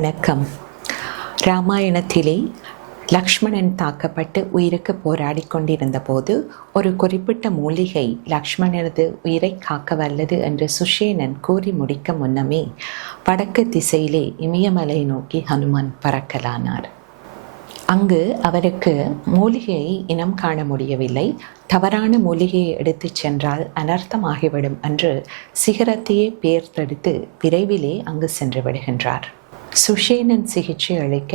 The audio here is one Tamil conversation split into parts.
வணக்கம். ராமாயணத்திலே லக்ஷ்மணன் தாக்கப்பட்டு உயிருக்கு போராடி கொண்டிருந்த போது ஒரு குறிப்பிட்ட மூலிகை லக்ஷ்மணனது உயிரை காக்க வல்லது என்று சுஷேனன் கூறி முடிக்க முன்னமே வடக்கு திசையிலே இமயமலை நோக்கி ஹனுமான் பறக்கலானார். அங்கு அவருக்கு மூலிகையை இனம் காண முடியவில்லை. தவறான மூலிகையை எடுத்துச் சென்றால் அனர்த்தமாகிவிடும் என்று சிகரத்தையே பேர்த்தெடுத்து விரைவிலே அங்கு சென்று விடுகின்றார். சுஷேனன் சிகிச்சை அளிக்க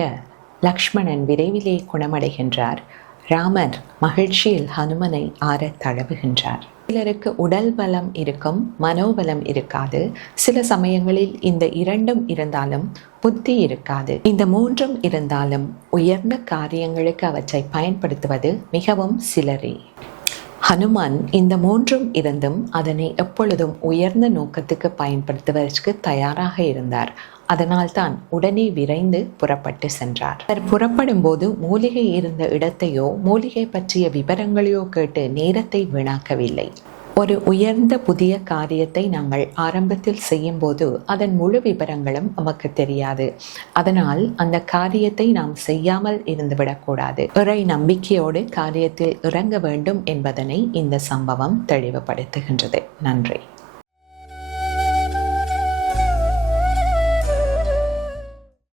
லக்ஷ்மணன் விரைவிலே குணமடைகின்றார். ராமர் மகிழ்ச்சியில் ஹனுமனை ஆறத் தழுவுகின்றார். சிலருக்கு உடல் பலம் இருக்கும், மனோபலம் இருக்காது. சில சமயங்களில் இந்த இரண்டும் இருந்தாலும் புத்தி இருக்காது. இந்த மூன்றும் இருந்தாலும் உயர்ந்த காரியங்களுக்கு அவற்றை பயன்படுத்துவது மிகவும் சிலரே. ஹனுமான் இந்த மூன்றும் இருந்தும் அதனை எப்பொழுதும் உயர்ந்த நோக்கத்துக்கு பயன்படுத்துவதற்கு தயாராக இருந்தார். அதனால்தான் உடனே விரைந்து புறப்பட்டு சென்றார். அவர் புறப்படும் போது மூலிகை இருந்த இடத்தையோ மூலிகை பற்றிய விவரங்களையோ கேட்டு நேரத்தை வீணாக்கவில்லை. ஒரு உயர்ந்த புதிய காரியத்தை நாங்கள் ஆரம்பத்தில் செய்யும் போது அதன் முழு விவரங்களும் நமக்கு தெரியாது. அதனால் அந்த காரியத்தை நாம் செய்யாமல் இருந்துவிடக்கூடாது. இறை நம்பிக்கையோடு காரியத்தில் இறங்க வேண்டும் என்பதனை இந்த சம்பவம் தெளிவுபடுத்துகின்றது. நன்றி.